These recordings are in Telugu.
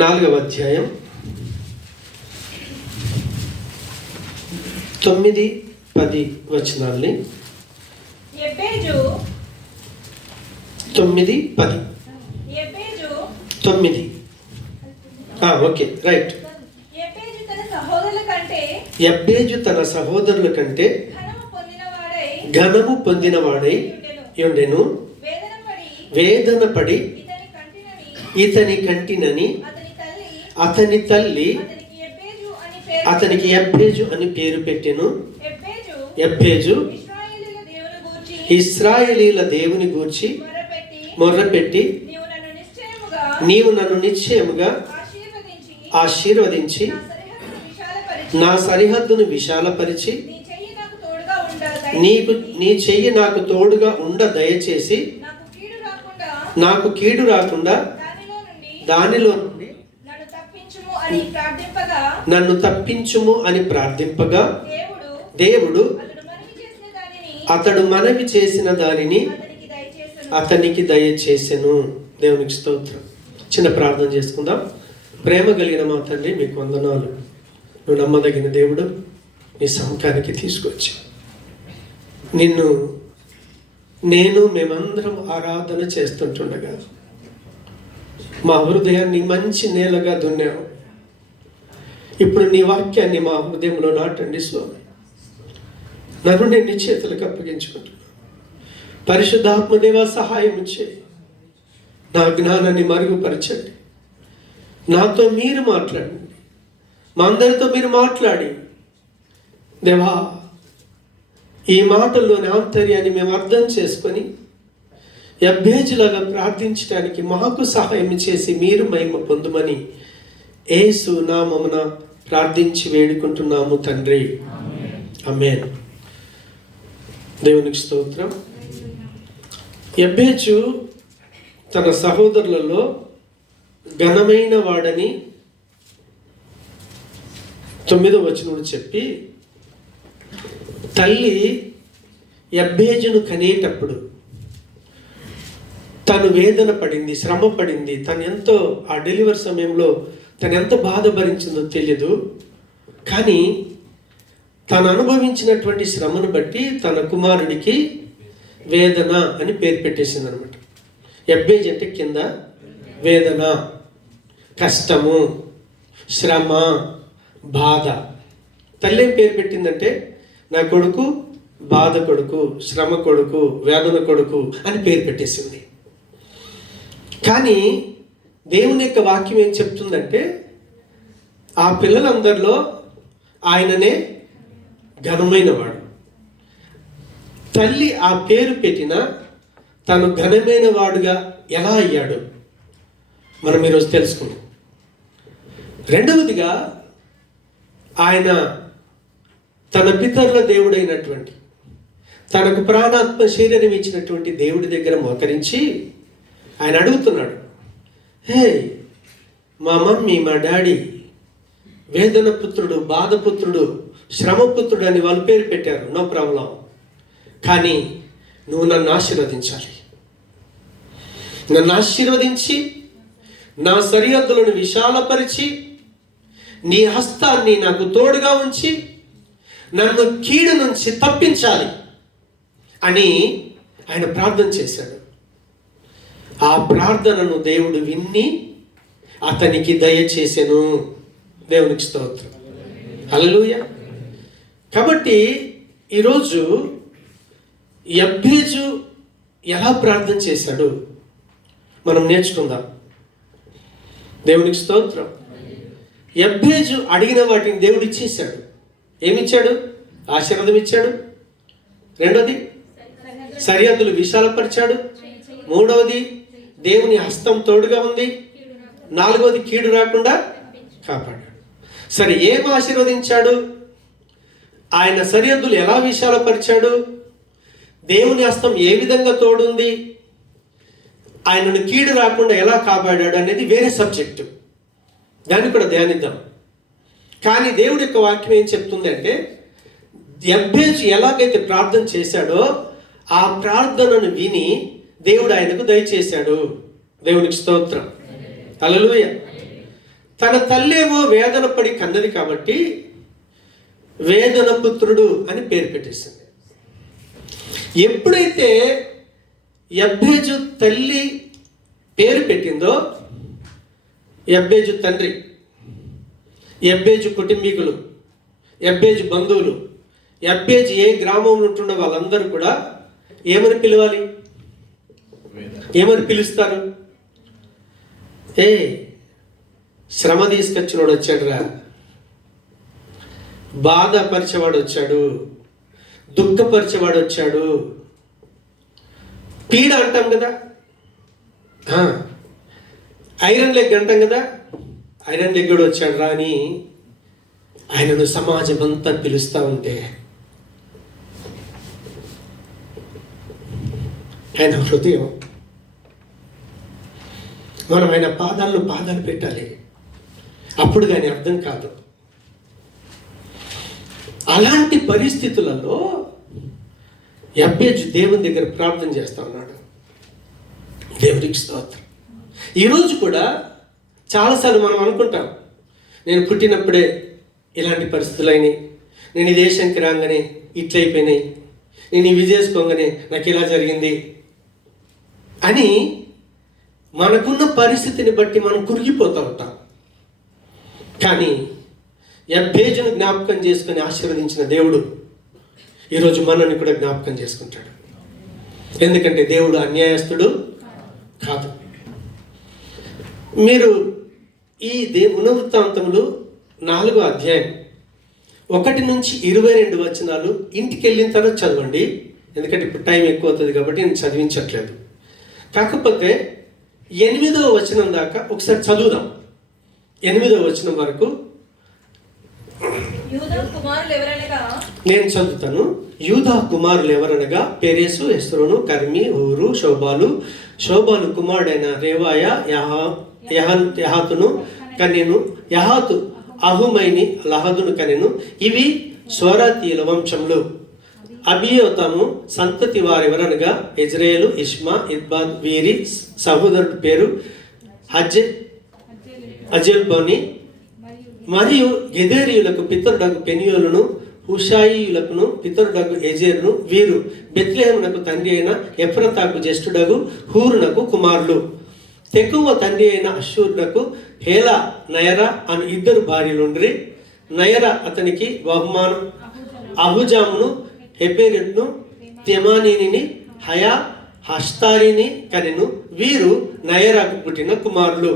4వ అధ్యాయం 9-10 వచనాల్ని. 9-10 9. Okay, right. యబ్బేజు తన సహోదరుల కంటే ఘనము పొందినవాడై ఉండెను. వేదన పడి ఇతని కంటినని అతని తల్లి అతనికి యబ్బేజు అని పేరు పెట్టెను. యబ్బేజు ఇశ్రాయేలీల దేవుని గూర్చి మొర్రపెట్టి, నీవు నన్ను నిశ్చయముగా ఆశీర్వదించి నా సరిహద్దును విశాలపరిచి నీ చెయ్యి నాకు తోడుగా ఉండ దయచేసి నాకు కీడు రాకుండా దానిలో నుండి నన్ను తప్పించుము అని ప్రార్థింపగా దేవుడు అతడు మనవి చేసిన దానిని అతనికి దయచేసెను. దేవునికి స్తోత్రం. చిన్న ప్రార్థన చేసుకుందాం. ప్రేమ కలిగిన మా తండ్రి, మీకు వందనాలు. నువ్వు నమ్మదగిన దేవుడు. నీ సముఖానికి తీసుకొచ్చి నిన్ను మేమందరం ఆరాధన చేస్తుంటుండగా మా హృదయాన్ని మంచి నేలగా దున్నావు. ఇప్పుడు నీ వాక్యాన్ని మా హృదయంలో నాటండి స్వామి. నన్ను నేను నీ చేతులకు అప్పగించుకుంటున్నాను. పరిశుద్ధాత్మదేవ సహాయం చేయి. నా జ్ఞానాన్ని మరుగుపరచండి. నాతో మీరు మాట్లాడండి. మా అందరితో మీరు మాట్లాడి దేవా, ఈ మాటల్లోని ఆంతర్యాన్ని మేము అర్థం చేసుకొని యబ్బేజులాగా ప్రార్థించడానికి మాకు సహాయం చేసి మీరు మహిమ పొందుమని యేసు నామమున ప్రార్థించి వేడుకుంటున్నాము తండ్రి. ఆమేన్. దేవునికి స్తోత్రం. యబ్బేజు తన సహోదరులలో ఘనమైన వాడని 9వ వచనం చెప్పి, తల్లి యబ్బేజును కనేటప్పుడు తను వేదన పడింది, శ్రమ పడింది. తను ఎంతో ఆ డెలివరీ సమయంలో తను ఎంత బాధ భరించిందో తెలియదు. కానీ తను అనుభవించినటువంటి శ్రమను బట్టి తన కుమారుడికి వేదన అని పేరు పెట్టేసింది అనమాట. యబ్బేజ్ అంటే కింద, వేదన, కష్టము, శ్రమ, బాధ. తల్లి ఏం పేరు పెట్టిందంటే, నా కొడుకు బాధ కొడుకు, శ్రమ కొడుకు, వేదన కొడుకు అని పేరు పెట్టేసింది. కానీ దేవుని యొక్క వాక్యం ఏం చెప్తుందంటే, ఆ పిల్లలందరిలో ఆయననే ఘనమైన వాడు. తల్లి ఆ పేరు పెట్టిన తను ఘనమైన వాడుగా ఎలా అయ్యాడు మనం ఈరోజు తెలుసుకున్నాం. రెండవదిగా, ఆయన తన పితరుల దేవుడైనటువంటి, తనకు ప్రాణాత్మ శరీరం ఇచ్చినటువంటి దేవుడి దగ్గర మోకరించి ఆయన అడుగుతున్నాడు, హే, మా మమ్మీ, మా డాడీ వేదన పుత్రుడు, బాధపుత్రుడు, శ్రమపుత్రుడు అని వాళ్ళు పేరు పెట్టారు, నో ప్రాబ్లం. కానీ నువ్వు నన్ను ఆశీర్వదించాలి. నన్ను ఆశీర్వదించి నా సరిహద్దులను విశాలపరిచి నీ హస్తాన్ని నాకు తోడుగా ఉంచి నన్ను కీడు నుంచి తప్పించాలి అని ఆయన ప్రార్థన చేశాడు. ఆ ప్రార్థనను దేవుడు విన్ని అతనికి దయచేసెను. దేవునికి స్తోత్రం. హల్లెలూయా. కాబట్టి ఈరోజు యబ్బేజు ఎలా ప్రార్థన చేశాడు మనం నేర్చుకుందాం. దేవునికి స్తోత్రం. యబ్బేజు అడిగిన వాటిని దేవుడు ఇచ్చేశాడు. ఏమిచ్చాడు? ఆశీర్వాదం ఇచ్చాడు. రెండవది, సరిహద్దులు విశాలపరిచాడు. మూడవది, దేవుని హస్తం తోడుగా ఉంది. నాలుగవది, కీడు రాకుండా కాపాడాడు. సరే, ఏం ఆశీర్వదించాడు? ఆయన సరిహద్దులు ఎలా విశాలపరిచాడు? దేవుని హస్తం ఏ విధంగా తోడుంది? ఆయనను కీడు రాకుండా ఎలా కాపాడాడు అనేది వేరే సబ్జెక్టు. దాన్ని కూడా ధ్యానిద్దాం. కానీ దేవుడి యొక్క వాక్యం ఏం చెప్తుందంటే, యబ్బేజు ఎలాగైతే ప్రార్థన చేశాడో ఆ ప్రార్థనను విని దేవుడు ఆయనకు దయచేశాడు. దేవునికి స్తోత్రం. హల్లెలూయా. తన తల్లేమో వేదన పడి కన్నది కాబట్టి వేదన పుత్రుడు అని పేరు పెట్టేసింది. ఎప్పుడైతే యబ్బేజు తల్లి పేరు పెట్టిందో, యబ్బేజు తండ్రి, యబ్బేజు కుటుంబీకులు, యబ్బేజు బంధువులు, యబ్బేజు ఏ గ్రామంలో ఉంటున్న వాళ్ళందరూ కూడా ఏమని పిలవాలి? ఏమని పిలుస్తారు? ఏ శ్రమ తీసుకొచ్చినోడు వచ్చాడురా, బాధపరిచేవాడు వచ్చాడు, దుఃఖపరిచేవాడు వచ్చాడు, పీడ అంటాం కదా, ఐరన్ లెగ్ అంటాం కదా, ఐరన్ లెగ్ కూడా వచ్చాడు రా అని ఆయనను సమాజం అంతా పిలుస్తూ ఉంటే ఆయన హృదయం, మనం ఆయన పాదాలు పెట్టాలి, అప్పుడు కానీ అర్థం కాదు. అలాంటి పరిస్థితులలో యబ్బేజు దేవుని దగ్గర ప్రార్థన చేస్తూ ఉన్నాడు. దేవుడికి స్తోత్రం. ఈరోజు కూడా చాలాసార్లు మనం అనుకుంటాం, నేను పుట్టినప్పుడే ఇలాంటి పరిస్థితులు అయినాయి, నేను ఈ దేశానికి రాగానే ఇట్లయిపోయినాయి, నేను ఇవి చేసుకోగానే నాకు ఇలా జరిగింది అని మనకున్న పరిస్థితిని బట్టి మనం కురిగిపోతూ ఉంటాం. కానీ యబ్బేజును జ్ఞాపకం చేసుకుని ఆశీర్వదించిన దేవుడు ఈరోజు మనల్ని కూడా జ్ఞాపకం చేసుకుంటాడు. ఎందుకంటే దేవుడు అన్యాయస్తుడు కాదు. మీరు ఈ పునరుత్థానములు 4వ అధ్యాయం 1 నుంచి 22 వచనాలు ఇంటికి వెళ్ళిన తర్వాత చదవండి. ఎందుకంటే ఇప్పుడు టైం ఎక్కువ అవుతుంది కాబట్టి నేను చదివించట్లేదు. కాకపోతే 8వ వచనం దాకా ఒకసారి చదువుదాం. 8వ వచనం వరకు నేను చదువుతాను. యూదా కుమారులు ఎవరనగా పెరేసు, హెస్రోను, కర్మి, హూరు, శోబాలు కుమారుడైన రేవాయ, యహాతును కనెను. యహాతు అహుమైని లహదును కనెను. ఇవి స్వరాతీయుల వంశంలో. అబియోతము సంతతి వారెవరనగా ఇజ్రాయేలు, ఇష్మా, ఇద్బాద్. వీరి సహోదరుడు పేరు అజెల్బోని. మరియు గెదేరీయులకు పితరుడగు పెనియోలును, హుషాయియులకు పితరుడగు ఎజేరును. వీరు బెత్లెహేమునకు తండ్రి అయిన ఎఫ్రతాకు జ్యేష్ఠుడగు హూరునకు కుమారులు. తెకువ తండ్రి అయిన అషూరునకు హేలా, నయరా అను 2 భార్యలుండ్రి. నయరా అతనికి బహుమానం అహుజామును, హెపెరును, తెమానీని, హయా, హస్తారిని కనెను. వీరు నయరాకు పుట్టిన కుమారులు.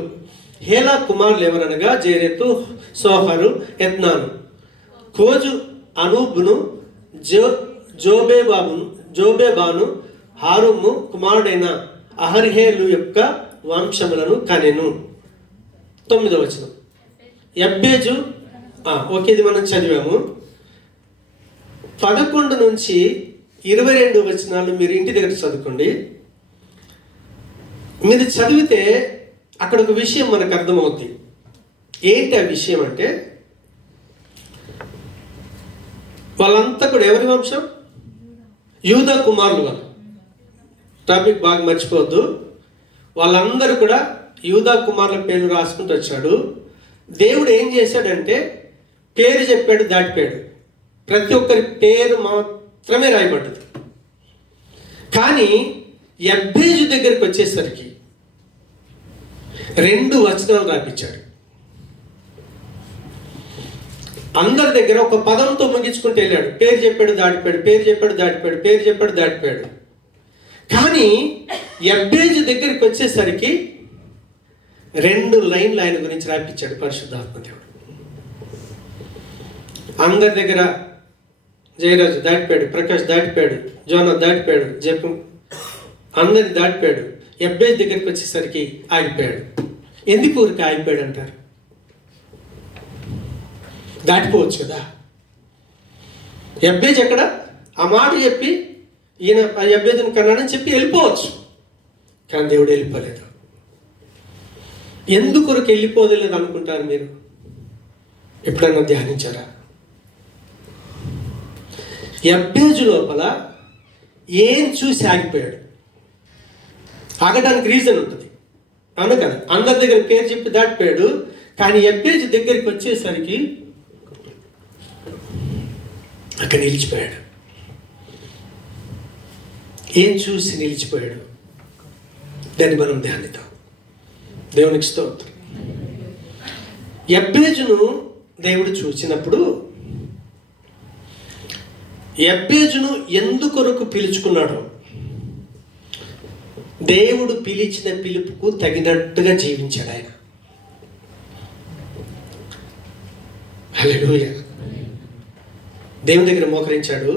హేలా కుమారులు ఎవరనగా జేరెతు, సోహరు, ఎత్నాను. కోజు అనూబును, జోబేబాను, హారుము కుమారుడైన అహర్హేలు యొక్క వంశములను కనెను. 9వ వచనం. యబ్బేజు ఇది మనం చదివాము. 11 నుంచి 22 వచనాలు మీరు ఇంటి దగ్గర చదువుకోండి. మీరు చదివితే అక్కడ ఒక విషయం మనకు అర్థమవుద్ది. ఏంటి ఆ విషయం అంటే, వాళ్ళంతా కూడా ఎవరి వంశం? యూదా కుమారులు. వాళ్ళు టాపిక్ బాగా మర్చిపోవద్దు. వాళ్ళందరూ కూడా యూదా కుమారుల పేర్లు రాసుకుంటూ వచ్చాడు. దేవుడు ఏం చేశాడంటే పేరు చెప్పాడు, దాటిపోయాడు. ప్రతి ఒక్కరి పేరు మాత్రమే రాయబడ్డది. కానీ యబ్బేజు దగ్గరికి వచ్చేసరికి 2 వచనాలు రాపించాడు. అందరి దగ్గర ఒక పదంతో ముగించుకుంటూ వెళ్ళాడు. పేరు చెప్పాడు, దాటిపోయాడు, పేరు చెప్పాడు, దాటిపోయాడు, పేరు చెప్పాడు, దాటిపోయాడు. కానీ యబ్బేజు దగ్గరికి వచ్చేసరికి 2 లైన్లు ఆయన గురించి రాపించాడు పరిశుద్ధాత్మ దేవుడు. అందరి దగ్గర జయరాజు దాటిపోయాడు, ప్రకాష్ దాటిపోయాడు, జోనా దాటిపోయాడు, జపం అందరిని దాటిపోయాడు. యబ్బేజు దగ్గరికి వచ్చేసరికి ఆగిపోయాడు. ఎందుకు ఊరికి ఆగిపోయాడు అంటారు? దాటిపోవచ్చు కదా. యబ్బేజు ఎక్కడ ఆ మాట చెప్పి ఈయన యబ్బేజుని కన్నాడని చెప్పి వెళ్ళిపోవచ్చు. కానీ దేవుడు వెళ్ళిపోలేదు. ఎందుకు వెళ్ళిపోదలేదు అనుకుంటారు మీరు? ఎప్పుడన్నా ధ్యానించారా? యబ్బేజు లోపల ఏం చూసి ఆగిపోయాడు? ఆగడానికి రీజన్ ఉంటుంది, అవును కదా. అందరి దగ్గర పేరు చెప్పి దాటిపోయాడు. కానీ యబ్బేజు దగ్గరికి వచ్చేసరికి అక్కడ నిలిచిపోయాడు. ఏం చూసి నిలిచిపోయాడు? దాన్ని మనం ధ్యానిద్దాం. దేవునికి స్తోత్రం. యబ్బేజును దేవుడు చూసినప్పుడు యబ్బేజును ఎందుకొరకు పిలుచుకున్నాడో, దేవుడు పిలిచిన పిలుపుకు తగినట్టుగా జీవించాడు ఆయన. హల్లెలూయా. దేవుని దగ్గర మోకరించాడు.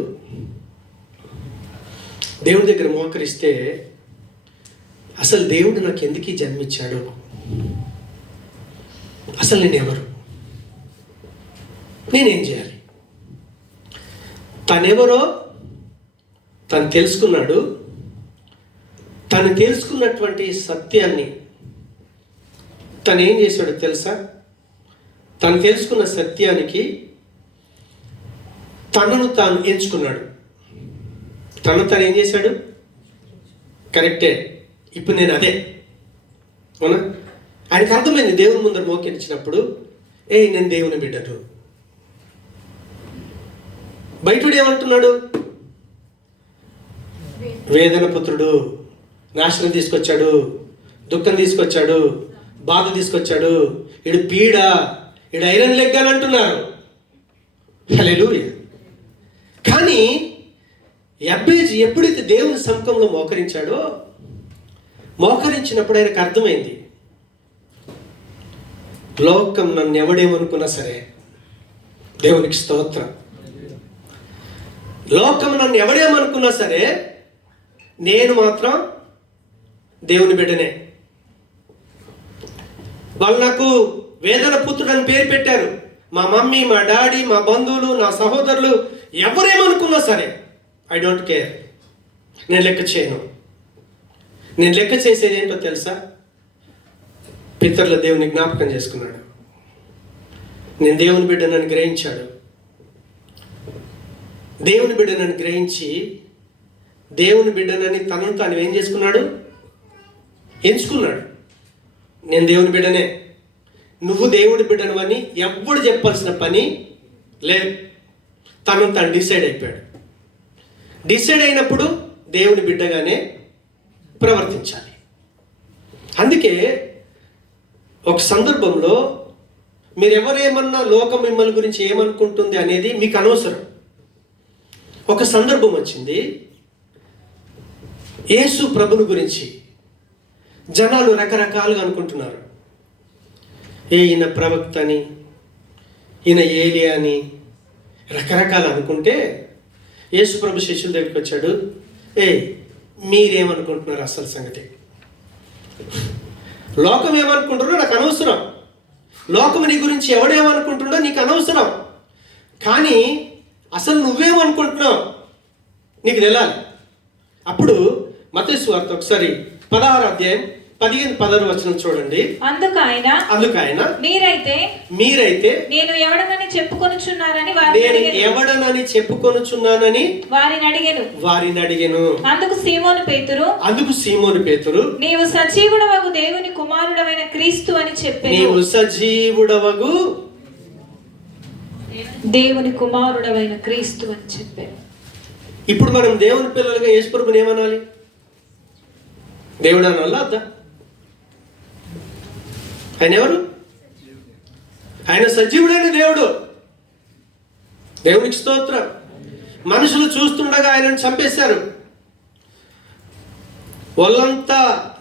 దేవుని దగ్గర మోకరిస్తే అసలు దేవుడు నాకు ఎందుకు ఈ జన్మించాడు, అసలు నేను ఎవరు, నేనేం చేయాలి, తనెవరో తను తెలుసుకున్నాడు. తను తెలుసుకున్నటువంటి సత్యాన్ని తను ఏం చేశాడో తెలుసా? తను తెలుసుకున్న సత్యానికి తనను తాను ఎంచుకున్నాడు. తను ఏం చేశాడు? కరెక్టే, ఇప్పుడు నేను అదే. అవునా? ఆయనకు అర్థమైంది దేవుని ముందర మోకరించినప్పుడు, నేను దేవుని బిడ్డను. బయటుడు ఏమంటున్నాడు? వేదన పుత్రుడు, నాశనం తీసుకొచ్చాడు, దుఃఖం తీసుకొచ్చాడు, బాధ తీసుకొచ్చాడు, ఇడు పీడ, ఇడు ఐరన్ లెగ్ అని అంటున్నారు. హల్లెలూయా. కానీ యబ్బేజు ఎప్పుడైతే దేవుని సముఖంలో మోకరించాడో, మోకరించినప్పుడు ఆయనకు అర్థమైంది, లోకం నన్ను ఎవడేమనుకున్నా సరే, దేవునికి స్తోత్రం, లోకం నన్ను ఎవడేమనుకున్నా సరే నేను మాత్రం దేవుని బిడ్డనే. వాళ్ళు నాకు వేదన పుత్రుడు అని పేరు పెట్టారు. మా మమ్మీ, మా డాడీ, మా బంధువులు, నా సహోదరులు ఎవరేమనుకున్నా సరే ఐ డోంట్ కేర్. నేను లెక్క చేయను. నేను లెక్క చేసేది ఏంటో తెలుసా? పితరుల దేవుని జ్ఞాపకం చేసుకున్నాడు. నేను దేవుని బిడ్డనని గ్రహించాడు. దేవుని బిడ్డనని గ్రహించి దేవుని బిడ్డనని తనను తాను ఏం చేసుకున్నాడు? ఎంచుకున్నాడు. నేను దేవుని బిడ్డనే, నువ్వు దేవుని బిడ్డను అని ఎవ్వడు చెప్పాల్సిన పని లేదు. తను తాను డిసైడ్ అయిపోయాడు. డిసైడ్ అయినప్పుడు దేవుని బిడ్డగానే ప్రవర్తించాలి. అందుకే ఒక సందర్భంలో మీరు ఎవరేమన్నా లోకం మిమ్మల్ని గురించి ఏమనుకుంటుంది అనేది మీకు అనవసరం. ఒక సందర్భం వచ్చింది, యేసు ప్రభుని గురించి జనాలు రకరకాలుగా అనుకుంటున్నారు. ఈయన ప్రవక్త అని, ఈయన ఏలియా అని రకరకాలు అనుకుంటే యేసు ప్రభు శిష్యుల దగ్గరికి వచ్చాడు. మీరేమనుకుంటున్నారు అసలు సంగతి? లోకం ఏమనుకుంటున్నారో నాకు అనవసరం, లోకం నీ గురించి ఎవడేమనుకుంటున్నాడో నీకు అనవసరం, కానీ అసలు నువ్వేమనుకుంటున్నావు నీకు తెలాలి. అప్పుడు మత్తయి సువార్త ఒకసారి 16వ అధ్యాయం 15-16 వచనం చూడండి. అందుకు ఆయన మీరైతే నేను ఎవడనని చెప్పుకొనుచున్నానని వారిని అడిగెను. అందుకు సీమోను పేతురు నీవు సజీవుడవగు దేవుని కుమారుడవైన క్రీస్తు అని చెప్పాను. నీవు సజీవుడవగు దేవుని కుమారుడవైన క్రీస్తు అని చెప్పాను. ఇప్పుడు మనం దేవుని పిల్లలుగా యేసు ప్రభుని ఏమనాలి? దేవుడు అనాలా అద్దా? ఆయన ఎవరు? ఆయన సజీవుడైన దేవుడు. దేవునికి స్తోత్రం. మనుషులు చూస్తుండగా ఆయనను చంపేశారు. ఒళ్ళంతా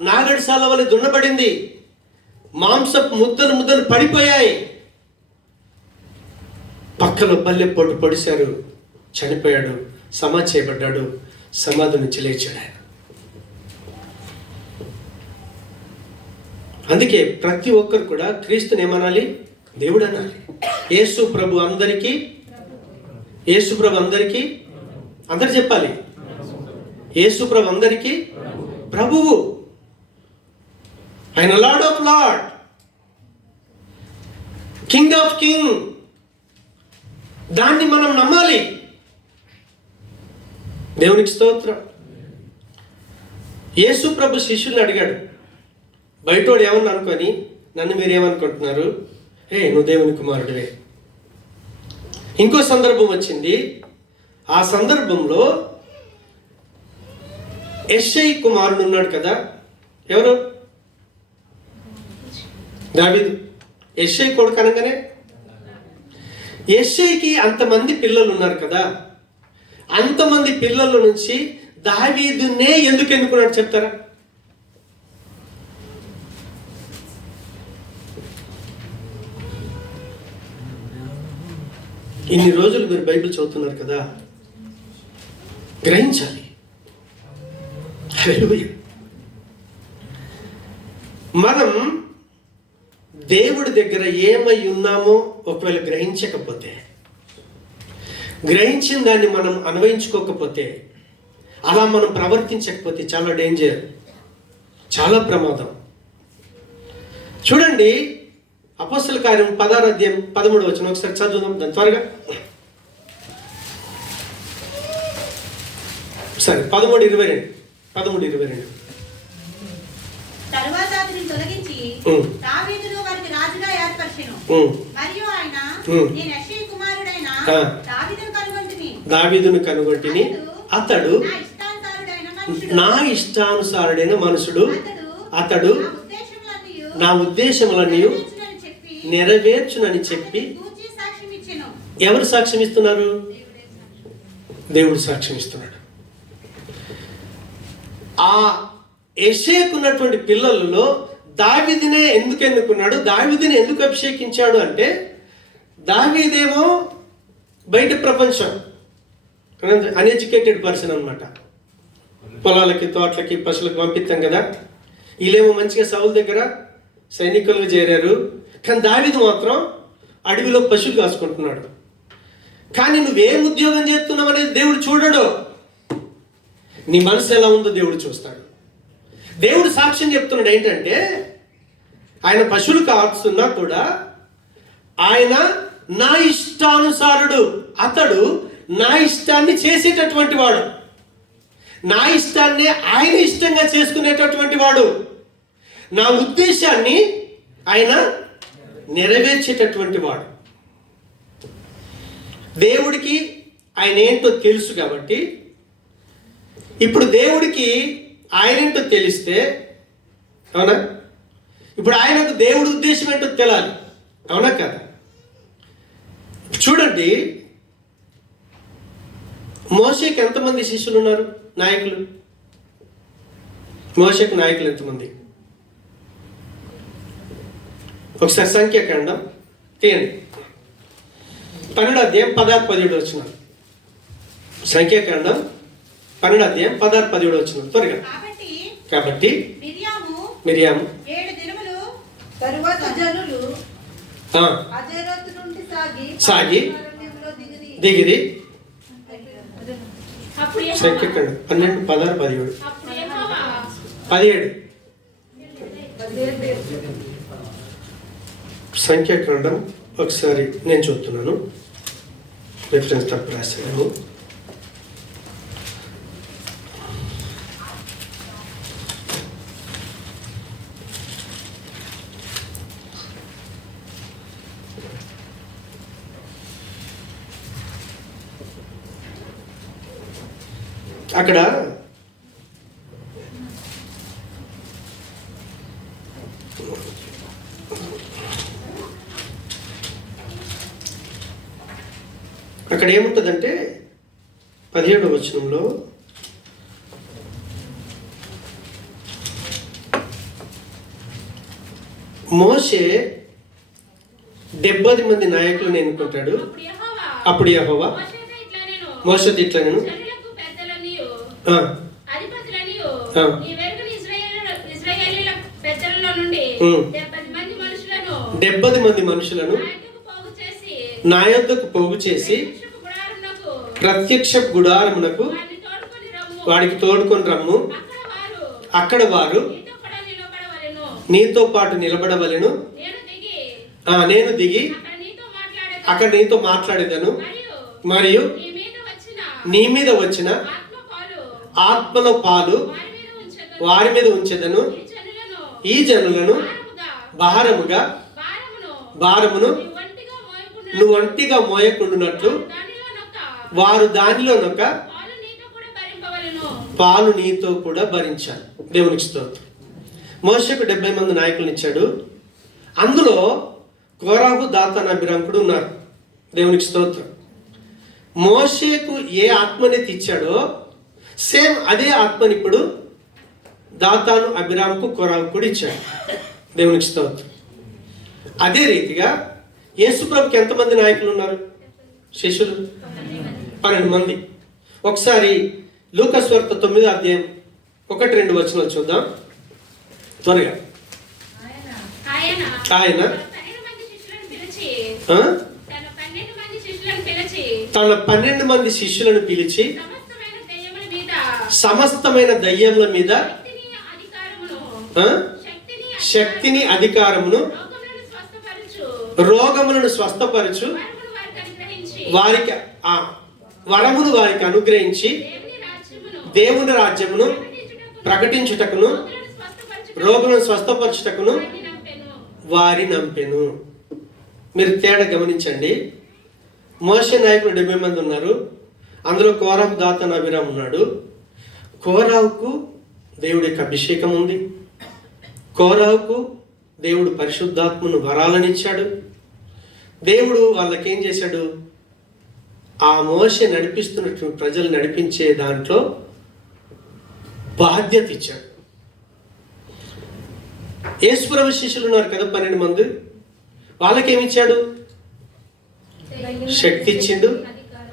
నాగడిసాల వల్ల దున్నబడింది. మాంసపు ముద్దలు పడిపోయాయి. పక్కలో పల్లె పొడిశారు. చనిపోయాడు, సమాధి చేయబడ్డాడు. సమాధి నుంచి లేచాడు ఆయన. అందుకే ప్రతి ఒక్కరు కూడా క్రీస్తుని ఏమనాలి? దేవుడు అనాలి. యేసు ప్రభు అందరికీ అందరు చెప్పాలి. యేసు ప్రభు అందరికీ ప్రభువు. ఆయన lord of lord, king of king. దాన్ని మనం నమ్మాలి. దేవునికి స్తోత్రం. యేసు ప్రభు శిష్యుల్ని అడిగాడు, బయటోడు ఏమన్నా అనుకొని నన్ను మీరేమనుకుంటున్నారు? నువ్వు దేవుని కుమారుడివే. ఇంకో సందర్భం వచ్చింది. ఆ సందర్భంలో యెష్షై కుమారుడు ఉన్నాడు కదా, ఎవరు? దావీదు. యెష్షై కొడుకు అనగానే యెష్షైకి అంతమంది పిల్లలు ఉన్నారు కదా, అంతమంది పిల్లల నుంచి దావీదునే ఎందుకు ఎన్నుకున్నాడు చెప్తారా? ఇన్ని రోజులు మీరు బైబిల్ చదువుతున్నారు కదా, గ్రహించాలి. హల్లెలూయా. మనం దేవుడి దగ్గర ఏమై ఉన్నామో ఒకవేళ గ్రహించకపోతే, గ్రహించిన దాన్ని మనం అన్వయించుకోకపోతే, అలా మనం ప్రవర్తించకపోతే చాలా డేంజర్, చాలా ప్రమాదం. చూడండి, అపోస్తల కార్యం 16వ అధ్యాయం 13వ వచనం ఒకసారి చదువుదాం దాని త్వరగా. సరే 13:22. తరువాత అతనిని తొలగించి దావీదును వారికి రాజుగా ఏర్పరిచెను. మరియు ఆయన, నేను యెష్షై కుమారుడైన దావీదును కనుగొంటిని, అతడు నా ఇష్టానుసారుడైన మనుషుడు, అతడు నా ఉద్దేశములన్నీ నెరవేర్చునని చెప్పి. ఎవరు సాక్ష్యం ఇస్తున్నారు? దేవుడు సాక్ష్యం ఇస్తున్నాడు. ఆ యెష్షైకు ఉన్నటువంటి పిల్లలలో దావీదునే ఎందుకు ఎన్నుకున్నాడు, దావీదుని ఎందుకు అభిషేకించాడు అంటే, దావీదేమో బయట ప్రపంచం, అన్ఎడ్యుకేటెడ్ పర్సన్ అనమాట. పొలాలకి, తోటలకి, పశువులకు పంపిస్తాం కదా. వీళ్ళేమో మంచిగా సౌలు దగ్గర సైనికులుగా చేరారు. కానీ దావీదు మాత్రం అడవిలో పశువులు కాసుకుంటున్నాడు. కానీ నువ్వేం ఉద్యోగం చేస్తున్నావు అనేది దేవుడు చూడడు. నీ మనసు ఎలా ఉందో దేవుడు చూస్తాడు. దేవుడు సాక్ష్యం చెప్తున్నాడు ఏంటంటే, ఆయన పశువులు కాస్తున్నా కూడా ఆయన నా ఇష్టానుసారుడు, అతడు నా ఇష్టాన్ని చేసేటటువంటి వాడు, నా ఇష్టాన్ని ఆయన ఇష్టంగా చేసుకునేటటువంటి వాడు, నా ఉద్దేశాన్ని ఆయన నెరవేర్చేటటువంటి వాడు. దేవుడికి ఆయన ఏంటో తెలుసు కాబట్టి, ఇప్పుడు దేవుడికి ఆయన ఏంటో తెలిస్తే, అవునా, ఇప్పుడు ఆయనకు దేవుడి ఉద్దేశం ఏంటో తెలియాలి, అవునా కదా? చూడండి, మోషేకి ఎంతమంది శిష్యులు ఉన్నారు, నాయకులు? మోషేకు నాయకులు ఎంతమంది? ఒకసారి సంఖ్యాకాండం తీయండి, 12వ అధ్యాయం 16-17 వచనం. సంఖ్యాకాండం 12వ అధ్యాయం 16-17 వచనం త్వరగా. కాబట్టి మిరియాము 7 దినములు తరువాత జనులు అజేరోతు నుండి సాగి దిగిరి. సంఖ్యాకాండం 12, 16, 17. సంఖ్యాకాండం ఒకసారి నేను చూస్తున్నాను, రిఫరెన్స్ తప్పు రాశాను. అక్కడ ఏముంటుందంటే 17వ వచనంలో మోషే 70 మంది నాయకులను ఎన్నుకుంటాడు. అప్పుడు యెహోవా మోషేతో ఇట్లా నేను 70 మంది మనుషులను నా యొద్దకు పోగు చేసి ప్రత్యక్ష గుడారమునకు వాడికి తోడుకొని రమ్ము, అక్కడ వారు నీతో పాటు నిలబడవలెను. నేను దిగి అక్కడ నీతో మాట్లాడేదను, మరియు నీ మీద వచ్చిన ఆత్మలో పాలు వారి మీద ఉంచెదను. ఈ జనులను భారముగా భారమును నువ్వు ఒంటిగా మోయకుండునట్లు వారు దానిలోనొక పాలు నీతో కూడా భరించాలి. దేవునికి స్తోత్రం. మోషేకు 70 మంది నాయకులను ఇచ్చాడు. అందులో కోరాహు, దాతాను, అబీరాము కూడా ఉన్నారు. దేవునికి స్తోత్రం. మోషేకు ఏ ఆత్మనైతే ఇచ్చాడో సేమ్ అదే ఆత్మని ఇప్పుడు దాతాను, అబీరాముకు, కోరాహు కూడా ఇచ్చాడు. దేవునికి స్తోత్రం. అదే రీతిగా యేసుప్రభుకి ఎంతమంది నాయకులు ఉన్నారు? శిష్యులు 12 మంది. ఒకసారి లూకాసు వార్త 9వ అధ్యాయం 1-2 వచనాలు చూద్దాం త్వరగా. ఆయన తన 12 మంది శిష్యులను పిలిచి సమస్తమైన దయ్యముల మీద శక్తిని, అధికారమును, రోగములను స్వస్థపరచు వారికి వరమును వారికి అనుగ్రహించి దేవుని రాజ్యమును ప్రకటించుటకును రోగులను స్వస్థపరచుటకును వారి నంపెను. మీరు తేడా గమనించండి. మోషే నాయకులు 70 మంది ఉన్నారు. అందులో కోరాహు, దాతాను, అబీరాము ఉన్నాడు. కోరాహుకు దేవుడి యొక్క అభిషేకం ఉంది. కోరాహుకు దేవుడు పరిశుద్ధాత్మను వరాలనిచ్చాడు. దేవుడు వాళ్ళకి ఏం చేశాడు? ఆ మోషే నడిపిస్తున్నటువంటి ప్రజలు నడిపించే దాంట్లో బాధ్యత ఇచ్చాడు. యేసుప్రభు శిష్యులు ఉన్నారు కదా 12 మంది. వాళ్ళకేమిచ్చాడు? శక్తి ఇచ్చిండు,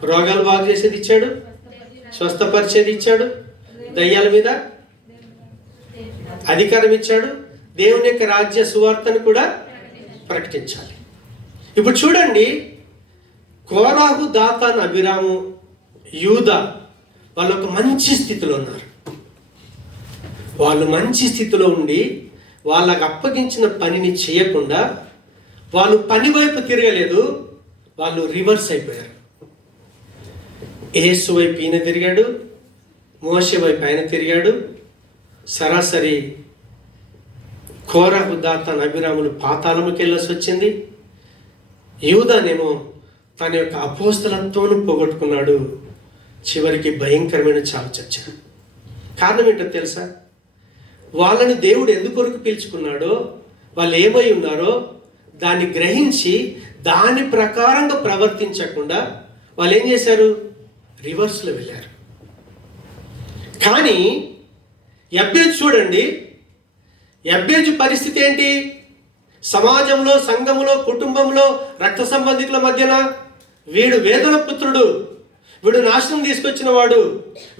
రోగాలు బాగు చేసేది ఇచ్చాడు, స్వస్థపరిచేది ఇచ్చాడు, దయ్యాల మీద అధికారం ఇచ్చాడు, దేవుని యొక్క రాజ్య సువార్తను కూడా ప్రకటించాలి. ఇప్పుడు చూడండి, కోరాహు, దాతాను, అబీరాము, యూదా వాళ్ళు ఒక మంచి స్థితిలో ఉన్నారు. వాళ్ళు మంచి స్థితిలో ఉండి వాళ్ళకు అప్పగించిన పనిని చేయకుండా వాళ్ళు పని వైపు తిరగలేదు, వాళ్ళు రివర్స్ అయిపోయారు. యేసు వైపు ఈయన తిరిగాడు, మోషే వైపు ఆయన తిరిగాడు. సరాసరి కోరాహు, దాతాను, అబీరాములు పాతాళముకి వెళ్ళాల్సి వచ్చింది. యూదానేమో తన యొక్క అపోస్తలత్వాన్ని పోగొట్టుకున్నాడు. చివరికి భయంకరమైన చావు చచ్చాడు. కారణం ఏంటో తెలుసా? వాళ్ళని దేవుడు ఎందుకొరకు పిలుచుకున్నాడో, వాళ్ళు ఏమై ఉన్నారో దాన్ని గ్రహించి దాని ప్రకారంగా ప్రవర్తించకుండా వాళ్ళు ఏం చేశారు? రివర్స్లో వెళ్ళారు. కానీ యబ్బేజు చూడండి, యబ్బేజు పరిస్థితి ఏంటి? సమాజంలో, సంఘములో, కుటుంబంలో, రక్త సంబంధికుల మధ్యన వీడు వేదన పుత్రుడు, వీడు నాశనం తీసుకొచ్చిన వాడు,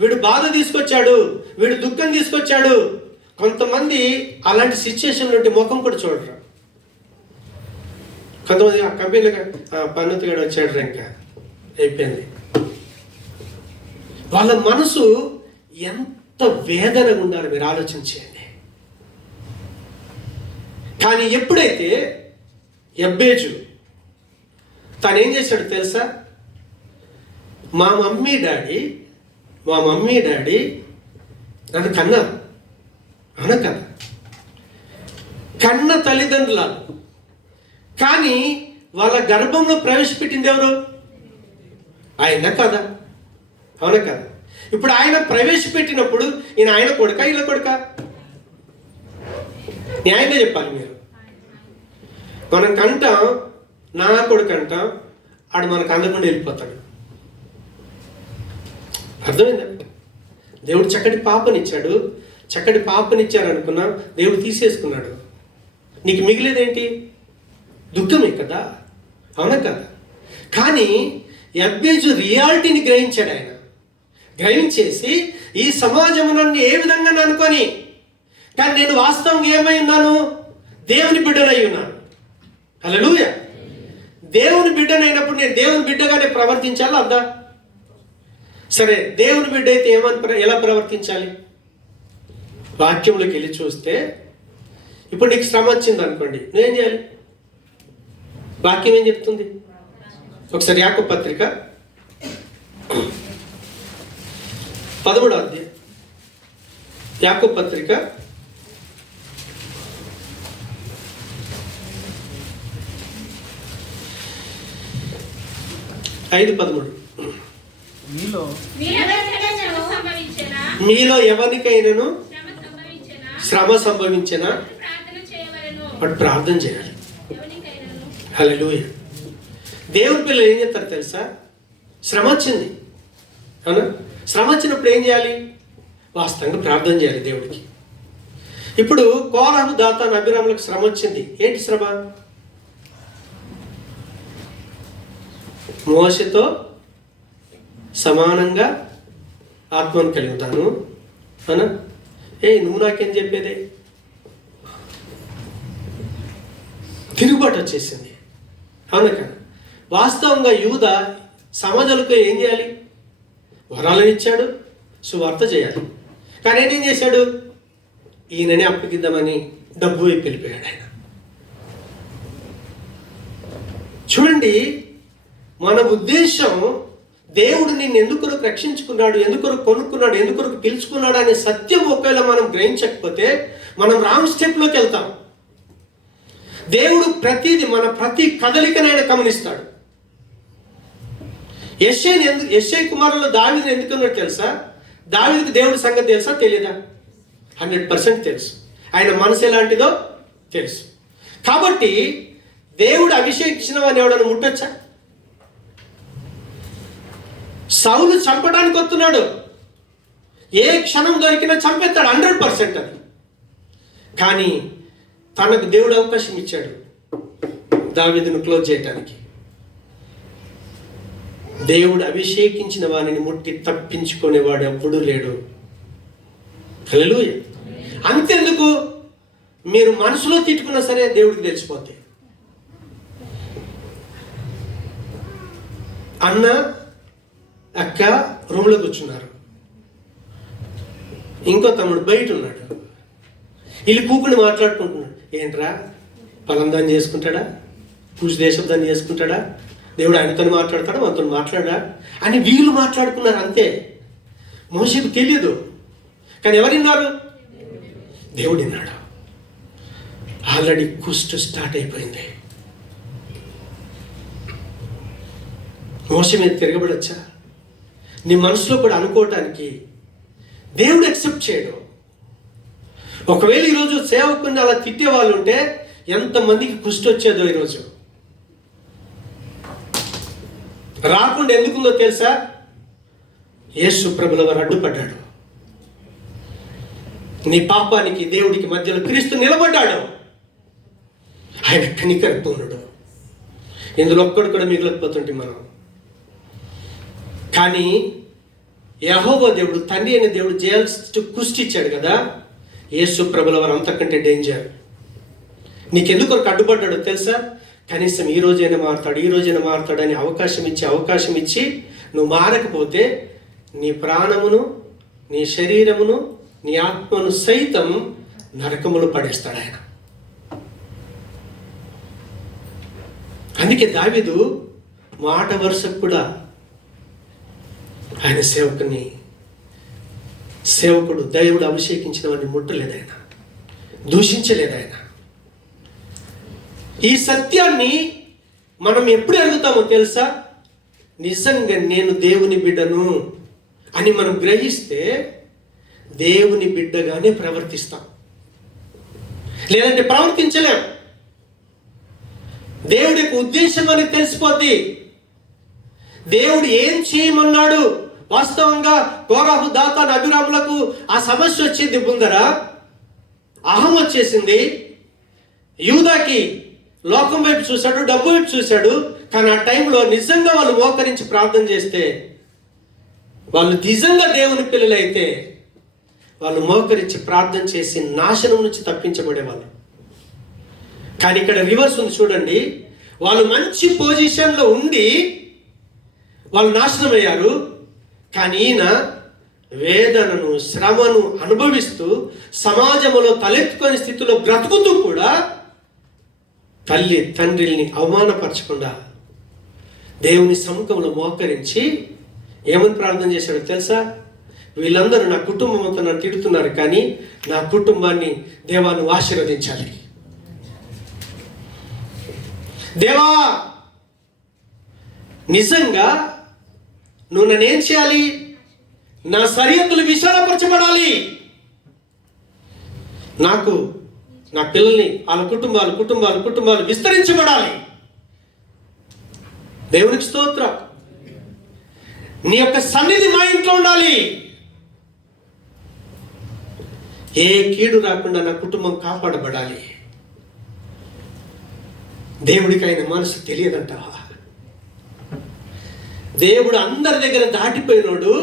వీడు బాధ తీసుకొచ్చాడు, వీడు దుఃఖం తీసుకొచ్చాడు. కొంతమంది అలాంటి సిచ్యుయేషన్ నుండి ముఖం కూడా చూడరు. కొంతమంది ఆ కంపెనీలో పన్నుతిగాడు వచ్చాడు, ఇంకా అయిపోయింది. వాళ్ళ మనసు ఎంత వేదనగా ఉండాలి మీరు ఆలోచించేయండి. కానీ ఎప్పుడైతే యబ్బేజు తను ఏం చేశాడు తెలుసా? మా మమ్మీ డాడీ నన్ను కన్నారు, అన కదా, కన్న తల్లిదండ్రులు. కానీ వాళ్ళ గర్భంలో ప్రవేశపెట్టింది ఎవరు? ఆయన కదా, అవునా కదా? ఇప్పుడు ఆయన ప్రవేశపెట్టినప్పుడు ఈయన ఆయన కొడుక, వీళ్ళ కొడుక? న్యాయంగా చెప్పాలి మీరు. మనం కంటాం నా కొడుకు అంటాం, ఆడు మనకు అందకుండా వెళ్ళిపోతాడు. అర్థమైందా? దేవుడు చక్కటి పాపనిచ్చాడు, చక్కటి పాపనిచ్చారు అనుకున్నా, దేవుడు తీసేసుకున్నాడు. నీకు మిగిలేదేంటి? దుఃఖమే కదా, అవునా కదా? కానీ యబ్బేజు రియాలిటీని గ్రహించాడు. ఆయన గ్రహించేసి ఈ సమాజము నన్ను ఏ విధంగా అనుకొని, కానీ నేను వాస్తవంగా ఏమై ఉన్నాను? దేవుని బిడ్డనై ఉన్నాను. హల్లెలూయా. దేవుని బిడ్డనైనప్పుడు నేను దేవుని బిడ్డగానే ప్రవర్తించాలి అద్దా? సరే, దేవుని బిడ్డ అయితే ఎలా ప్రవర్తించాలి? వాక్యంలోకి వెళ్ళి చూస్తే, ఇప్పుడు నీకు శ్రమ వచ్చింది అనుకోండి, నువ్వేం చేయాలి? వాక్యం ఏం చెప్తుంది? ఒకసారి యాకోబు పత్రిక 13వ అధ్యాయం, యాకోబు పత్రిక 13వ 5:13. మీలో మీరెవరికైనాను సంభవించెనా, మీలో ఎవరికైనాను శ్రమ సంభవించెనా, శ్రమ సంభవించినా ప్రార్థన చేయవలెను. వాడు ప్రార్థన చేయాలి. ఎవరికైనాను హల్లెలూయా. దేవుని పిల్లలు ఏం చేస్తారు తెలుసా? శ్రమ వచ్చింది అవునా? శ్రమ వచ్చినప్పుడు ఏం చేయాలి? వాస్తవంగా ప్రార్థన చేయాలి దేవుడికి. ఇప్పుడు కోరహు, దాతాను, అబీరాములకు శ్రమ వచ్చింది. ఏంటి శ్రమ? మోషేతో సమానంగా ఆత్మను కలిగి ఉంటాను అవునా? నువ్వు నాకేం చెప్పేదే? తిరుగుబాటు వచ్చేసింది అవునా కదా? వాస్తవంగా యూద సమాజాలకు ఏం చేయాలి? వరాలను ఇచ్చాడు, సువార్త చేయాలి. కానీ ఆయన ఏం చేశాడు? ఈయననే అప్పగిద్దామని డబ్బు వైపు వెళ్ళిపోయాడు ఆయన. చూడండి, మన ఉద్దేశం దేవుడు నిన్ను ఎందుకొరకు రక్షించుకున్నాడు, ఎందుకొరకు కొనుక్కున్నాడు, ఎందుకొరకు పిలుచుకున్నాడు అనే సత్యం ఒకవేళ మనం గ్రహించకపోతే మనం రాంగ్ స్టెప్లోకి వెళ్తాం. దేవుడు ప్రతిది, మన ప్రతి కదలికను ఆయన గమనిస్తాడు. యెషై కుమారుల్లో దావీదుని ఎందుకున్నాడు తెలుసా? దావీదుకి దేవుడి సంగతి తెలుసా తెలియదా? 100% తెలుసు. ఆయన మనసు ఎలాంటిదో తెలుసు. కాబట్టి దేవుడు అభిషేకించిన వాడిని ఎవడని ముట్టొచ్చా? సౌలు చంపడానికి వస్తున్నాడు, ఏ క్షణం దొరికినా చంపేస్తాడు 100% అది. కానీ తనకు దేవుడు అవకాశం ఇచ్చాడు దావీదును క్లోజ్ చేయడానికి. దేవుడు అభిషేకించిన వారిని ముట్టి తప్పించుకునేవాడు ఎప్పుడూ లేడు. హల్లెలూయా. అంతెందుకు, మీరు మనసులో తిట్టుకున్నా సరే దేవుడికి తెలిసిపోతే. అన్న అక్క రూమ్లో కూర్చున్నారు, ఇంకో తమ్ముడు బయట ఉన్నాడు. వీళ్ళు కూకుని మాట్లాడుకుంటున్నాడు. ఏంట్రా పలందాన్ని చేసుకుంటాడా, పూజ దేశబ్దాన్ని చేసుకుంటాడా, దేవుడు ఆయనతో మాట్లాడతాడా, మనతో మాట్లాడా అని వీళ్ళు మాట్లాడుకున్నారు అంతే. మోషేకు తెలియదు, కానీ ఎవరు విన్నారు? దేవుడు విన్నాడు. ఆల్రెడీ కుష్టు స్టార్ట్ అయిపోయింది. మోషే మీద తిరగబడచ్చా? నీ మనసులో కూడా అనుకోవటానికి దేవుడు యాక్సెప్ట్ చేయడు. ఒకవేళ ఈరోజు సేవకుని అలా తిట్టే వాళ్ళు ఉంటే ఎంతమందికి కుష్టి వచ్చేదో ఈరోజు. రాకుండా ఎందుకుందో తెలుసా? యేసు ప్రభుల వారు అడ్డుపడ్డాడు. నీ పాపానికి దేవుడికి మధ్యలో క్రీస్తు నిలబడ్డాడు. ఆయన కనికరపూర్ణుడు. ఇందులో ఒక్కడు కూడా మిగలకపోతుంటే మనం. కానీ యెహోవా దేవుడు, తండ్రి అనే దేవుడు చేయాల్సి కుష్టి ఇచ్చాడు కదా. యేసు ప్రభుల వారు అంతకంటే డేంజర్. నీకెందుకు అడ్డుపడ్డాడో తెలుసా? కనీసం ఈ రోజైనా మారుతాడు అని అవకాశం ఇచ్చి నువ్వు మారకపోతే నీ ప్రాణమును, నీ శరీరమును, నీ ఆత్మను సైతం నరకములు పడేస్తాడు ఆయన. అందుకే దావీదు మాట వరుసకు కూడా ఆయన సేవకుడు దేవుడు అభిషేకించిన వాడిని ముట్టలేదు ఆయన, దూషించలేదు ఆయన. ఈ సత్యాన్ని మనం ఎప్పుడు ఎరుగుతామో తెలుసా? నిజంగా నేను దేవుని బిడ్డను అని మనం గ్రహిస్తే దేవుని బిడ్డగానే ప్రవర్తిస్తాం, లేదంటే ప్రవర్తించలేం. దేవుడి యొక్క ఉద్దేశం మనకి తెలిసిపోద్ది. దేవుడు ఏం చేయమన్నాడు. వాస్తవంగా కోరహు, దాతాను, అబీరాములకు ఆ సమస్య వచ్చింది. ముందర అహం వచ్చేసింది. యూదాకి లోకం వైపు చూశాడు, డబ్బు వైపు చూశాడు. కానీ ఆ టైంలో నిజంగా వాళ్ళు మోకరించి ప్రార్థన చేస్తే, వాళ్ళు నిజంగా దేవుని పిల్లలైతే వాళ్ళు మోకరించి ప్రార్థన చేసి నాశనం నుంచి తప్పించబడేవాళ్ళు. కానీ ఇక్కడ రివర్స్ ఉంది చూడండి. వాళ్ళు మంచి పొజిషన్లో ఉండి వాళ్ళు నాశనం అయ్యారు. కానీ ఈయన వేదనను, శ్రమను అనుభవిస్తూ సమాజంలో తలెత్తుకొని స్థితిలో బ్రతుకుతూ కూడా తల్లి తండ్రిని అవమానపరచకుండా దేవుని సముఖంలో మోకరించి ఏమని ప్రార్థన చేశాడో తెలుసా? వీళ్ళందరూ నా కుటుంబం అంతా నన్ను తిడుతున్నారు, కానీ నా కుటుంబాన్ని దేవాన్ని ఆశీర్వదించాలి. దేవా నిజంగా నువ్వు నన్నేం చేయాలి? నా సరిహద్దులు విశాలపరచబడాలి. నాకు నా పిల్లల్ని వాళ్ళ కుటుంబాలు విస్తరించబడాలి. దేవునికి స్తోత్రం. నీ యొక్క సన్నిధి మా ఇంట్లో ఉండాలి. ఏ కీడు రాకుండా నా కుటుంబం కాపాడబడాలి. దేవుడికి ఆయన మనసు తెలియదంటావా? దేవుడు అందరి దగ్గర దాటిపోయినోడు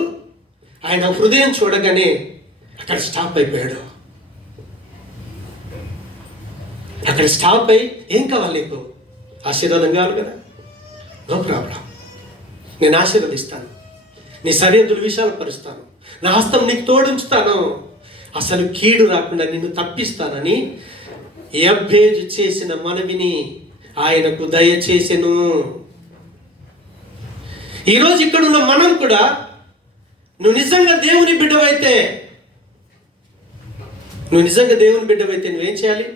ఆయన హృదయం చూడగానే అక్కడ స్టాప్ అయిపోయాడు. అక్కడ స్టాప్ అయి ఏం కావాలి నీకు? ఆశీర్వాదం కావాలి కదా, నో ప్రాబ్లం, నేను ఆశీర్వదిస్తాను, నీ సరిహద్దులు విశాలపరుస్తాను, నా హస్తం నీకు తోడుంచుతాను, అసలు కీడు రాకుండా నిన్ను తప్పిస్తానని యబ్బేజు చేసిన మనవిని ఆయనకు దయచేసెను. ఈరోజు ఇక్కడ ఉన్న మనం కూడా, నువ్వు నిజంగా దేవుని బిడ్డవైతే నువ్వేం చేయాలి?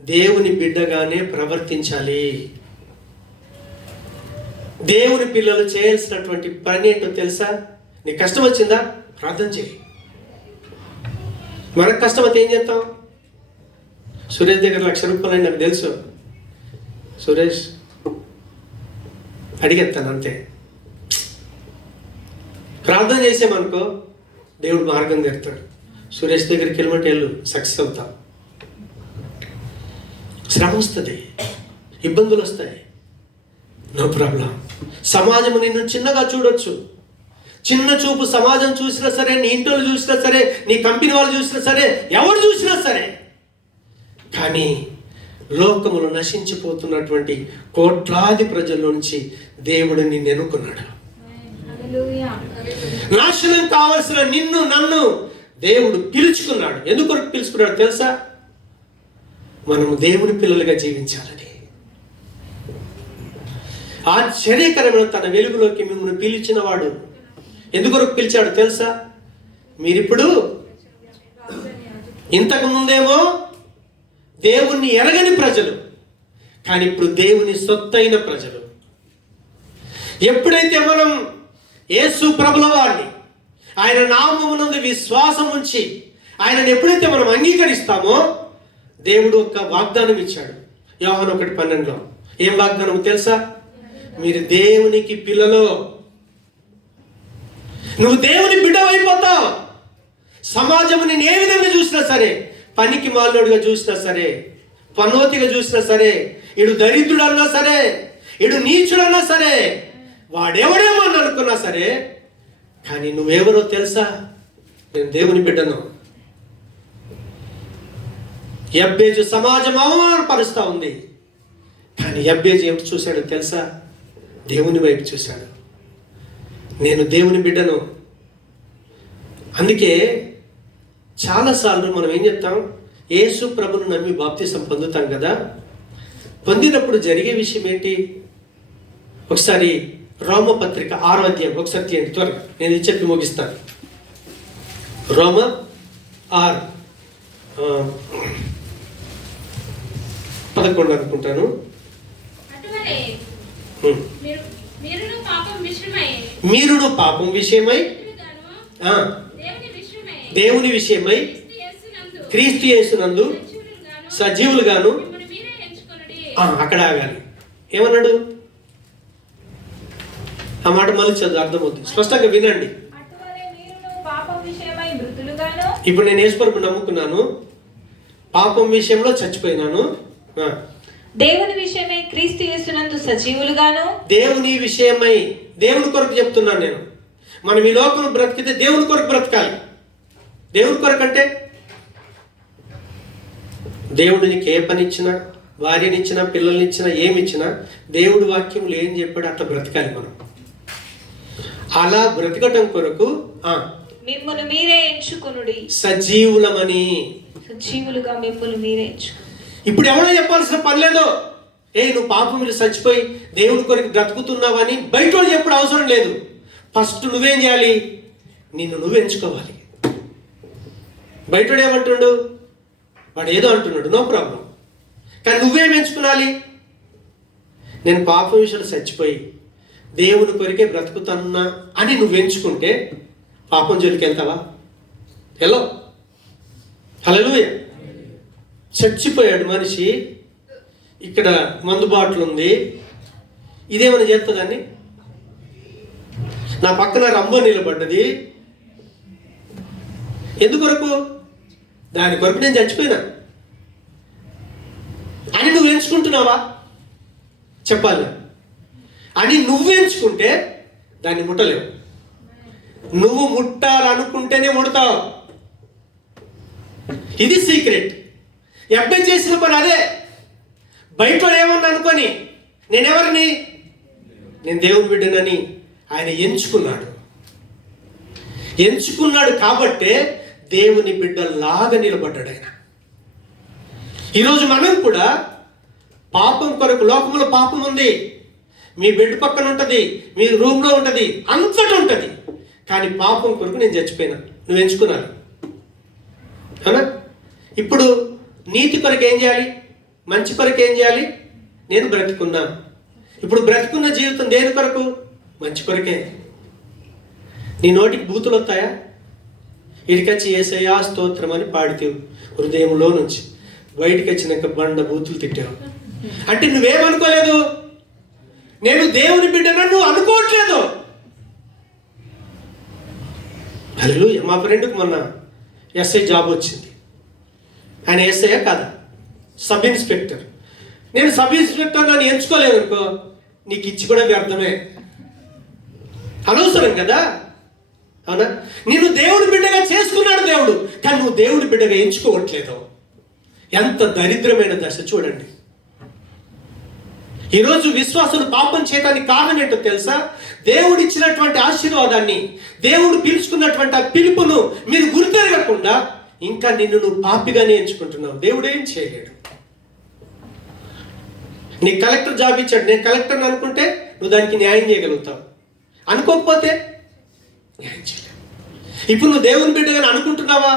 దేవుని బిడ్డగానే ప్రవర్తించాలి. దేవుని పిల్లలు చేయాల్సినటువంటి పని ఏంటో తెలుసా? నీకు కష్టం వచ్చిందా? ప్రార్థన చేయి. మనకు కష్టం అయితే ఏం చేస్తాం? సురేష్ దగ్గర 1,00,000 రూపాయలు నాకు తెలుసు, సురేష్ అడిగేస్తాను అంతే. ప్రార్థన చేసామనుకో దేవుడు మార్గం తెరుతాడు. సురేష్ దగ్గరికి వెళ్ళమంటే వెళ్ళు, సక్సెస్ అవుతాం. శ్రమ వస్తుంది, ఇబ్బందులు వస్తాయి, నో ప్రాబ్లం. సమాజము నిన్ను చిన్నగా చూడొచ్చు. చిన్న చూపు సమాజం చూసినా సరే, నీ ఇంట్లో చూసినా సరే, నీ కంపెనీ వాళ్ళు చూసినా సరే, ఎవరు చూసినా సరే, కానీ లోకములు నశించిపోతున్నటువంటి కోట్లాది ప్రజల నుంచి దేవుడు నిన్ను ఎన్నుకున్నాడు. నాశనం కావలసిన నిన్ను నన్ను దేవుడు పిలుచుకున్నాడు. ఎందుకు పిలుచుకున్నాడు తెలుసా? మనము దేవుని పిల్లలుగా జీవించాలని. ఆశ్చర్యకరమైన తన వెలుగులోకి మిమ్మల్ని పిలిచిన వాడు ఎందుకొరకు పిలిచాడు తెలుసా? మీరిప్పుడు ఇంతకు ముందేమో దేవుణ్ణి ఎరగని ప్రజలు, కానీ ఇప్పుడు దేవుని సొత్తైన ప్రజలు. ఎప్పుడైతే మనం యేసు ప్రభుల వారిని, ఆయన నామమునందు విశ్వాసం ఉంచి ఆయనను ఎప్పుడైతే మనం అంగీకరిస్తామో, దేవుడు ఒక వాగ్దానం ఇచ్చాడు. యోహాను 1:12లో ఏం వాగ్దానం తెలుసా? మీరు దేవునికి పిల్లలో, నువ్వు దేవుని బిడ్డవైపోతావు. సమాజము నేను ఏ విధంగా చూసినా సరే, పనికి మాలోడుగా చూసినా సరే, పనోతిగా చూసినా సరే, ఇడు దరిద్రుడన్నా సరే, ఇడు నీచుడన్నా సరే, వాడెవడేమో అని అనుకున్నా సరే, కానీ నువ్వెవరో తెలుసా? నేను దేవుని బిడ్డను. యబ్బేజు సమాజం అవమానపరుస్తూ ఉంది, కానీ యబ్బేజు ఏమిటి చూశాడో తెలుసా? దేవుని వైపు చూశాడు. నేను దేవుని బిడ్డను. అందుకే చాలాసార్లు మనం ఏం చెప్తాం? యేసు ప్రభును నమ్మి బాప్తిసం పొందుతాం కదా. పొందినప్పుడు జరిగే విషయం ఏంటి? ఒకసారి రోమపత్రిక 6వ అధ్యాయం ఒకసారి తీయండి త్వరగా, నేను ఇది చెప్పి ముగిస్తాను. రోమ 6:11 అనుకుంటాను. మీరును పాపం విషయమై దేవుని విషయమై క్రీస్తు యేసునందు సజీవులుగాను. అక్కడ ఆగాలి. ఏమన్నాడు? ఆ మాట మళ్ళీ చదువు, అర్థమవుతుంది, స్పష్టంగా వినండి. ఇప్పుడు నేను యేసుప్రభుని నమ్ముకున్నాను, పాపం విషయంలో చచ్చిపోయినాను. దేవుని విషయమై క్రీస్తు యేసునందు సజీవులుగాను. దేవుని విషయమై, దేవుని కొరకు చెప్తున్నాను నేను. మనం ఈ లోకం బ్రతికితే దేవుని కొరకు బ్రతకాలి. దేవుని కొరకు అంటే దేవుడు నీకు ఏ పని ఇచ్చినా, భార్యనిచ్చినా, పిల్లల్నిచ్చినా, ఏమిచ్చినా దేవుడు వాక్యంలో ఏం చెప్పాడు అట్లా బ్రతకాలి మనం. అలా బ్రతకటం కొరకు మిమ్మల్ని మీరే ఎంచుకొనుడి, సజీవులమని. సజీవులుగా మిమ్మల్ని మీరే ఎంచుకొనుడి. ఇప్పుడు ఎవరో చెప్పాల్సిన పని లేదు. నువ్వు పాపములు చచ్చిపోయి దేవుని కొరకు బ్రతుకుతున్నావని బయట చెప్పడం అవసరం లేదు. ఫస్ట్ నువ్వేం చేయాలి? నిన్ను నువ్వు ఎంచుకోవాలి. బయట ఏమంటుండు? వాడు ఏదో అంటున్నాడు, నో ప్రాబ్లం, కానీ నువ్వేం ఎంచుకోవాలి? నేను పాపం విషయంలో చచ్చిపోయి దేవుని కొరికే బ్రతుకుతున్నా అని నువ్వు ఎంచుకుంటే పాపం జోలికి వెళ్తావా? వెళ్ళవు. హల్లెలూయా. చచ్చిపోయాడు మనిషి, ఇక్కడ మందు బాటిల్ ఉంది, ఇదేమైనా చేస్తుందని? నా పక్కన రంబో నిలబడ్డది, ఎందుకొరకు? దాని కొరకు నేను చచ్చిపోయినా అని నువ్వు ఎంచుకుంటున్నావా? చెప్పాలి. అని నువ్వు ఎంచుకుంటే దాన్ని ముట్టలేవు. నువ్వు ముట్టాలనుకుంటేనే ముడతావు. ఇది సీక్రెట్. అబ్బాయి చేసిన పని అదే. బయట ఏమన్నా అనుకొని నేనెవరిని, నేను దేవుని బిడ్డనని ఆయన ఎంచుకున్నాడు కాబట్టే దేవుని బిడ్డలాగా నిలబడ్డాడు ఆయన. ఈరోజు మనం కూడా పాపం కొరకు, లోకంలో పాపం ఉంది, మీ బెడ్ పక్కన ఉంటుంది, మీ రూమ్లో ఉంటుంది, అంతటా ఉంటుంది. కానీ పాపం కొరకు నేను చచ్చిపోయినా, నువ్వు ఎంచుకున్నాను. అవునా? ఇప్పుడు నీతి కొరకు ఏం చేయాలి? మంచి కొరకు ఏం చేయాలి? నేను బ్రతుకున్నా. ఇప్పుడు బ్రతుకున్న జీవితం దేని కొరకు? మంచి కొరకే. నీ నోటికి బూతులు వస్తాయా? ఇడికొచ్చి యేసయ్యా స్తోత్రం అని పాడితేవు హృదయంలో నుంచి, బయటికి వచ్చినాక బండ బూతులు తిట్టావు. అంటే నువ్వేమనుకోలేదు, నేను దేవుని బిడ్డను నువ్వు అనుకోవట్లేదు. హల్లెలూయా. మా ఫ్రెండ్కి మొన్న ఎస్ఐ జాబ్ వచ్చింది. ఆయన ఎస్ఐ కాదా? Sub inspector. నేను సబ్ ఇన్స్పెక్టర్ నన్ను ఎంచుకోలేదు అనుకో, నీకు ఇచ్చి కూడా వ్యర్థమే, అనవసరం కదా. అవునా? నిన్ను దేవుడి బిడ్డగా చేసుకున్నాడు దేవుడు, కానీ నువ్వు దేవుడి బిడ్డగా ఎంచుకోవట్లేదు. ఎంత దరిద్రమైన దశ చూడండి. ఈరోజు విశ్వాసులు పాపం చేయడానికి కారణం ఏంటో తెలుసా? దేవుడు ఇచ్చినటువంటి ఆశీర్వాదాన్ని, దేవుడు పిలుచుకున్నటువంటి ఆ పిలుపును మీరు గుర్తెరగకుండా ఇంకా నిన్ను నువ్వు పాపిగానే ఎంచుకుంటున్నావు. దేవుడు ఏం చేయలేడు. నీ కలెక్టర్ జాబ్ ఇచ్చాడు, నేను కలెక్టర్ని అనుకుంటే నువ్వు దానికి న్యాయం చేయగలుగుతావు, అనుకోకపోతే న్యాయం చేయలేవు. ఇప్పుడు నువ్వు దేవుని బిడ్డగానే అనుకుంటున్నావా?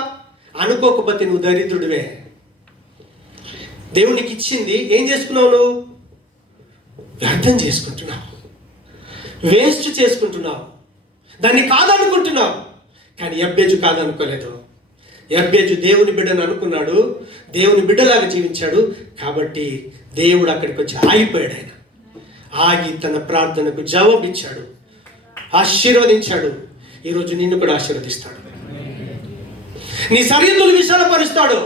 అనుకోకపోతే నువ్వు దరిద్రుడివే. దేవునికి ఇచ్చింది ఏం చేసుకున్నావు? నువ్వు వ్యర్థం చేసుకుంటున్నావు, వేస్ట్ చేసుకుంటున్నావు, దాన్ని కాదనుకుంటున్నావు. కానీ యబ్బేజు కాదనుకోలేదు. యబ్బేజు దేవుని బిడ్డను అనుకున్నాడు, దేవుని బిడ్డలాగా జీవించాడు. కాబట్టి దేవుడు అక్కడికి వచ్చి ఆగిపోయాడు. ఆయన ఆగి తన ప్రార్థనకు జవాబిచ్చాడు, ఆశీర్వదించాడు. ఈరోజు నిన్ను కూడా ఆశీర్వదిస్తాడు. నీ సరిహద్దులు విశాలపరుస్తాడు.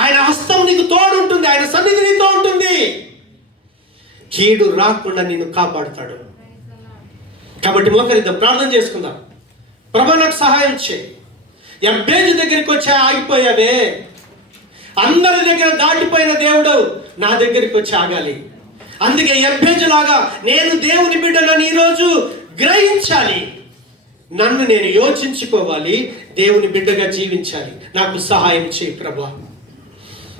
ఆయన హస్తం నీకు తోడు ఉంటుంది, ఆయన సన్నిధి నీతో ఉంటుంది. కీడు రాకుండా నిన్ను కాపాడుతాడు. కాబట్టి మోకరిద్దాం, ప్రార్థన చేసుకుందాం. ప్రభా నాకు సహాయం చేయి. యబ్బేజు దగ్గరికి వచ్చి ఆగిపోయావే, అందరి దగ్గర దాటిపోయిన దేవుడు నా దగ్గరికి వచ్చి ఆగాలి. అందుకే యబ్బేజు లాగా నేను దేవుని బిడ్డలను ఈరోజు గ్రహించాలి, నన్ను నేను యోచించుకోవాలి, దేవుని బిడ్డగా జీవించాలి. నాకు సహాయం చేయి ప్రభా.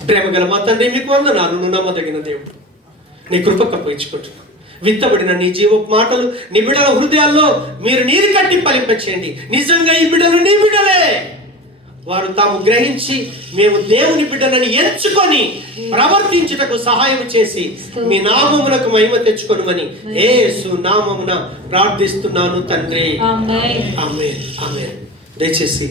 ప్రేమగల మా తండ్రి, మీకు వందనాలు. నువ్వు నమ్మదగిన దేవుడు, నీ కృప కప్పించుకుంటున్నాను. విత్తబడిన నీ జీవపు మాటలు నీ బిడ్డల హృదయాల్లో మీరు నీరు కట్టి ఫలింపచేయండి. నిజంగా ఈ బిడ్డలు నీ బిడ్డలే, వారు తాము గ్రహించి మేము దేవుని బిడ్డలని ఎంచుకొని ప్రవర్తించుటకు సహాయం చేసి మీ నామమునకు మహిమ తెచ్చుకొనుమని యేసు నామమున ప్రార్థిస్తున్నాను తండ్రి. ఆమేన్. ఆమేన్. ఆమేన్. దయచేసి